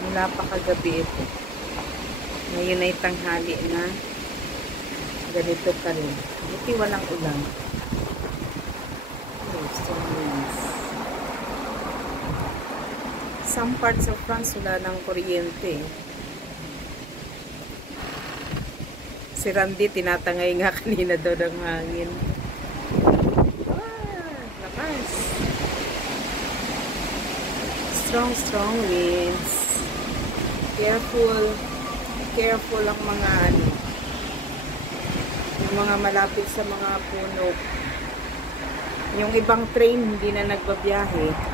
Mula pa kagabi ito. Ngayon ay tanghali na. Ganito ka rin. Buti walang ulan. Some parts of France wala ng kuryente. Si Randy tinatangay nga kanina daw ng hangin. Lakas. Strong winds. Careful ang mga yung mga malapit sa mga puno. Yung ibang train hindi na nagbabiyahe.